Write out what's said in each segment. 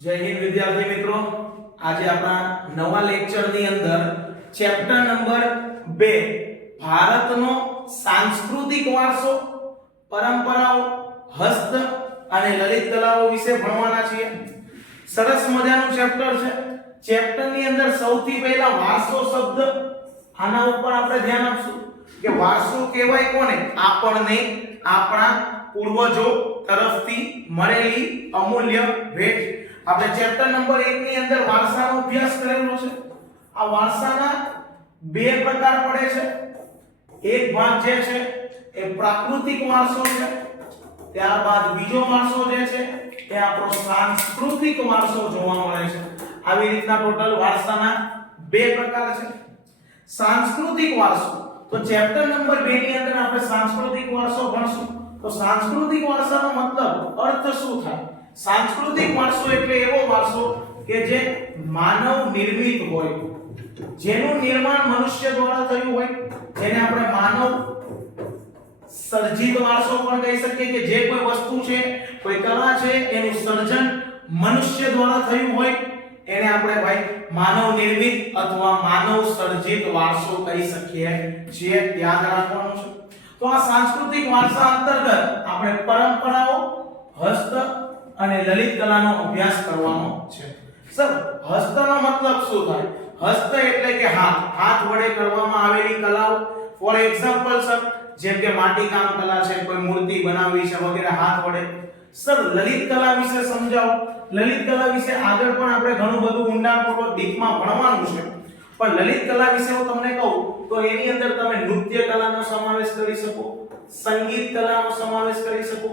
જય હિન્દ વિદ્યાર્થી મિત્રો, આજે આપણા નવા લેક્ચરની અંદર ચેપ્ટર નંબર 2 ભારતનો સાંસ્કૃતિક વારસો, પરંપરાઓ, હસ્ત અને લલિત કલાઓ વિશે ભણવાના છીએ. સરસ મજાનું ચેપ્ટર છે. ચેપ્ટરની અંદર સૌથી પહેલા વારસો શબ્દ, આના ઉપર આપણે ધ્યાન આપશું કે વારસો કહેવાય કોને? આપણને આપણા પૂર્વજો તરફથી મળેલી અમૂલ્ય ભેટ. આપણે ચેપ્ટર નંબર 1 ની અંદર વારસાનો અભ્યાસ કરેલો છે. આ વારસાના બે પ્રકાર પડે છે. એક ભાગ જે છે એ પ્રાકૃતિક વારસો છે, ત્યારબાદ બીજો વારસો જે છે એ આપણો સાંસ્કૃતિક વારસો જોવા મળે છે. આવી રીતના ટોટલ વારસાના બે પ્રકાર છે. સાંસ્કૃતિક વારસો, તો ચેપ્ટર નંબર 2 ની અંદર આપણે સાંસ્કૃતિક વારસો ભણશું. તો સાંસ્કૃતિક વારસાનો મતલબ અર્થ શું થાય? સાંસ્કૃતિક વારસો એટલે એવો વારસો કે જે માનવ નિર્મિત હોય, જેનું નિર્માણ મનુષ્ય દ્વારા થયું હોય, જેને આપણે માનવ સર્જિત વારસો પણ કહી શકીએ કે જે કોઈ વસ્તુ છે, કોઈ કલા છે, એનું સર્જન મનુષ્ય દ્વારા થયું હોય એને આપણે ભાઈ માનવ નિર્મિત અથવા માનવ સર્જિત વારસો કહી શકીએ છીએ. યાદ રાખવાનું છે. તો આ સાંસ્કૃતિક વારસા અંતર્ગત આપણે પરંપરાઓ, હસ્ત અને લલિત કલાનો અભ્યાસ કરવાનો છે. સર, હસ્તનો મતલબ શું થાય? હસ્ત એટલે કે હાથ વડે કરવામાં આવેલી કલાઓ. ફોર એક્ઝામ્પલ સર, જેમ કે માટીકામ કલા છે, કોઈ મૂર્તિ બનાવવી છે વગેરે હાથ વડે. સર, લલિત કલા વિશે સમજાવો. લલિત કલા વિશે આગળ પણ આપણે ઘણું બધું ઊંડાણપૂર્વક ડીપમાં ભણવાનું છે. પણ લલિત કલા વિશે હું તમને કહું તો એની અંદર તમે નૃત્ય કલાનો સમાવેશ કરી શકો, સંગીત કલાનો સમાવેશ કરી શકો,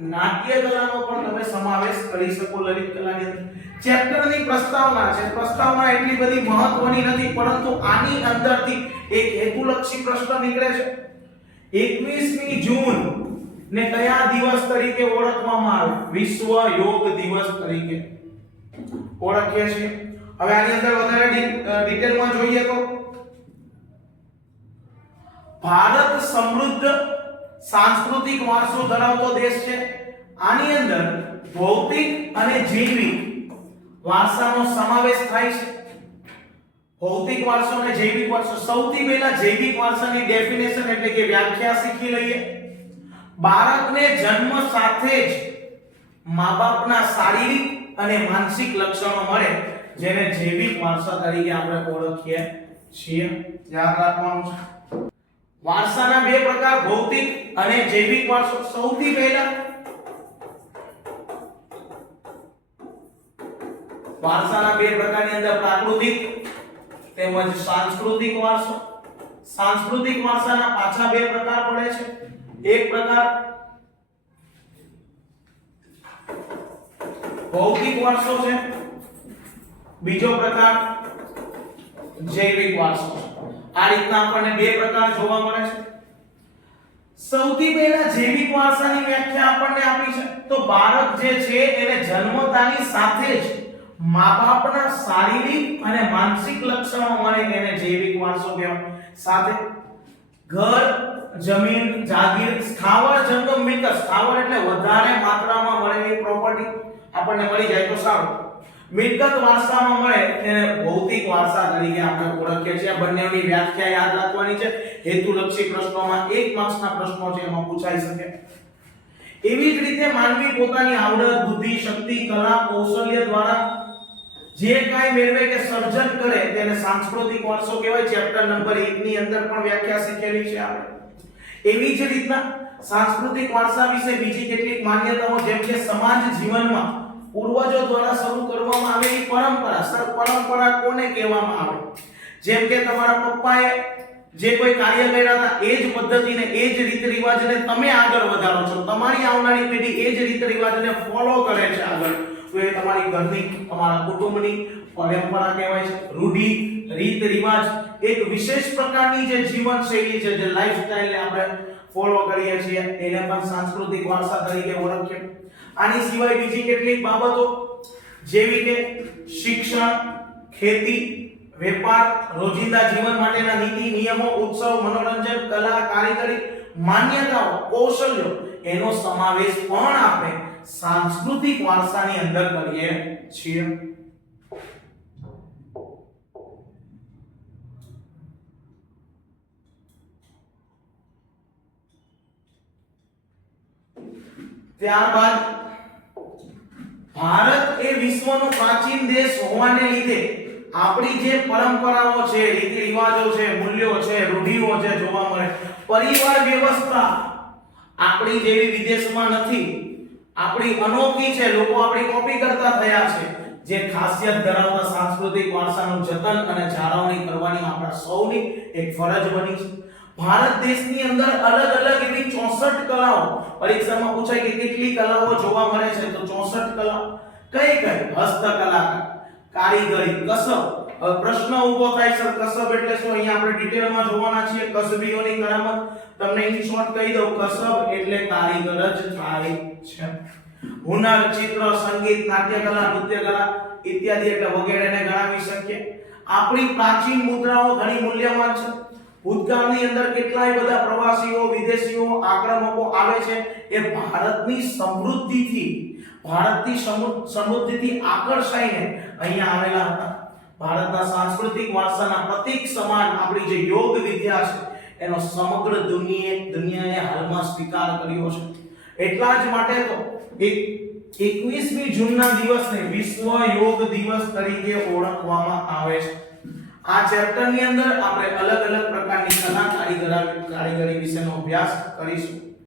નાટ્ય કલાનો પણ તમે સમાવેશ કરી શકો લલિત કલાની અંદર. ચેપ્ટરની પ્રસ્તાવના છે. પ્રસ્તાવના એટલી બધી મહત્વની નથી, પરંતુ આની અંદરથી એક હેતુલક્ષી પ્રશ્ન નીકળે છે. 21મી જૂન ને કયા દિવસ તરીકે ઓળખવામાં આવે? વિશ્વ યોગ દિવસ તરીકે ઓળખીએ છીએ. હવે આની અંદર વધારે ડિટેલમાં જોઈએ તો ભારત સમૃદ્ધ સાંસ્કૃતિક વારસો ધરાવતો દેશ છે. આની અંદર ભૌતિક અને જૈવિક વારસાનો સમાવેશ થાય છે. ભૌતિક વારસો અને જૈવિક વારસો. સૌથી પહેલા જૈવિક વારસાની ડેફિનેશન એટલે કે વ્યાખ્યા શીખી લઈએ. બાળકને જન્મ સાથે જ મા-બાપના શારીરિક અને માનસિક લક્ષણો મળે, જેને જૈવિક વારસા તરીકે આપણે ઓળખીએ છીએ. યાદ રાખવાનું છે. વારસાના બે પ્રકાર, ભૌતિક અને જૈવિક વારસો. સૌથી પહેલા વારસાના બે પ્રકારની અંદર પ્રાકૃતિક તેમજ સાંસ્કૃતિક વારસો. સાંસ્કૃતિક વારસાના પાછા બે પ્રકાર પડે છે. એક પ્રકાર ભૌતિક વારસો છે, બીજો પ્રકાર જૈવિક વારસો છે. આ રીતના આપણને બે પ્રકાર જોવા મળે છે. સૌથી પહેલા જૈવિક વારસાની વ્યાખ્યા આપણને આપી છે. તો બાળક જે છે એને જન્મતાની સાથે જ મા-બાપના શારીરિક અને માનસિક લક્ષણો મળે એને જૈવિક વારસો કહેવાય. સાથે ઘર, જમીન, જાગીર, સ્થાવર, જંગમ, મિલકત. સ્થાવર એટલે વધારે માત્રામાં મળેલી પ્રોપર્ટી આપણને મળી જાય તો સારું. મિલકત વારસામાં મળે એને ભૌતિક વારસા તરીકે આપણે ઓળખીએ છીએ. બંનેની વ્યાખ્યા યાદ રાખવાની છે. હેતુલક્ષી પ્રશ્નોમાં 1 માર્ક્સના પ્રશ્નો છે એમાં પૂછાઈ શકે. એવી જ રીતે માનવી પોતાની આવડત, બુદ્ધિ, શક્તિ, કલા, કૌશલ્ય દ્વારા જે કાંઈ મેળવે કે સર્જન કરે તેને સાંસ્કૃતિક વારસો કહેવાય. ચેપ્ટર નંબર 1 ની અંદર પણ વ્યાખ્યા શીખેલી છે આપણે. એવી જ રીતના સાંસ્કૃતિક વારસા વિશે બીજી કેટલીક માન્યતાઓ, જેમ કે સમાજ જીવનમાં પૂર્વજો દ્વારા શરૂ કરવામાં આવેલી પરંપરા. સર, પરંપરા કોને કહેવામાં આવે? જેમ કે તમારા પપ્પાએ જે કોઈ કાર્ય કર્યા હતા એ જ પદ્ધતિને, એ જ રીત રિવાજને તમે આગળ વધારો છો. તમારી આવનારી પેઢી એ જ રીત રિવાજને ફોલો કરે છે આગળ. તો એ તમારી ઘરની, તમારા કુટુંબની પરંપરા કહેવાય છે. રૂઢિ, રીત રિવાજ, એક વિશેષ પ્રકારની જે જીવન શૈલી છે, જે લાઈફસ્ટાઈલને આપણે ફોલો કરીએ છીએ, એને પણ સાંસ્કૃતિક વારસા તરીકે ઓળખીએ. આની સિવાય બીજી કેટલીક બાબતો જેવી કે શિક્ષણ, ખેતી, વેપાર, રોજિંદા જીવન માટેના નીતિ નિયમો, ઉત્સવ, મનોરંજન, કલા, કારીગરી, માન્યતાઓ, કૌશલ્યો, એનો સમાવેશ પણ આપણે સાંસ્કૃતિક વારસાની અંદર કરીએ છીએ. ત્યારબાદ ભારત એ વિશ્વનો પ્રાચીન દેશ હોવાને લીધે આપણી જે પરંપરાઓ છે, રીતિ રિવાજો છે, મૂલ્યો છે, રૂઢિઓ છે જોવા મળે. પરિવાર વ્યવસ્થા આપણી જેવી વિદેશમાં નથી, આપણી અનોખી છે, લોકો આપણી કોપી કરતા થયા છે. જે ખાસિયત ધરાવતા સાંસ્કૃતિક વારસાનું જતન અને જાળવણી કરવાની આપણા સૌની એક ફરજ બની છે. ભારત દેશની અંદર અલગ અલગ એવી 64 કલાઓ, પરીક્ષામાં પૂછાય કે કેટલી કલાઓ જોવા મળે છે, તો 64 કલાઓ. કઈ કઈ? હસ્તકલા, કારીગરી, કસબ. હવે પ્રશ્ન ઊભો થાય સર કસબ એટલે શું? અહીંયા આપણે ડિટેલમાં જોવાના છીએ. કસબીઓની કરામત તમને ઇન શોર્ટ કહી દઉં, કસબ એટલે કારીગર જ થાય છે. હુનર, ચિત્ર, સંગીત, નાટ્યકલા, નૃત્યકલા ઇત્યાદિ એટલે વગેરેને ગણાવી શકીએ. આપણી પ્રાચીન મુદ્રાઓ ઘણી મૂલ્યવાન છે. ભૂતકાળની અંદર કેટલાય બધા પ્રવાસીઓ, વિદેશીઓ, આક્રમકો આવે છે. એ ભારતની સમૃદ્ધિથી આકર્ષાઈને અહીંયા આવેલા હતા. ભારતના સાંસ્કૃતિક વારસાના પ્રતીક સમાન આપણી જે યોગ વિદ્યા છે એનો સમગ્ર દુનિયાએ હાલમાં સ્વીકાર કર્યો છે. એટલા જ માટે તો 21મી જૂનના દિવસને વિશ્વ યોગ દિવસ તરીકે ઓળખવામાં આવે છે. આ ચેપ્ટરની અંદર આપણે અલગ અલગ પ્રકારની કલા કારીગરી વિશેનો અભ્યાસ કરીશું.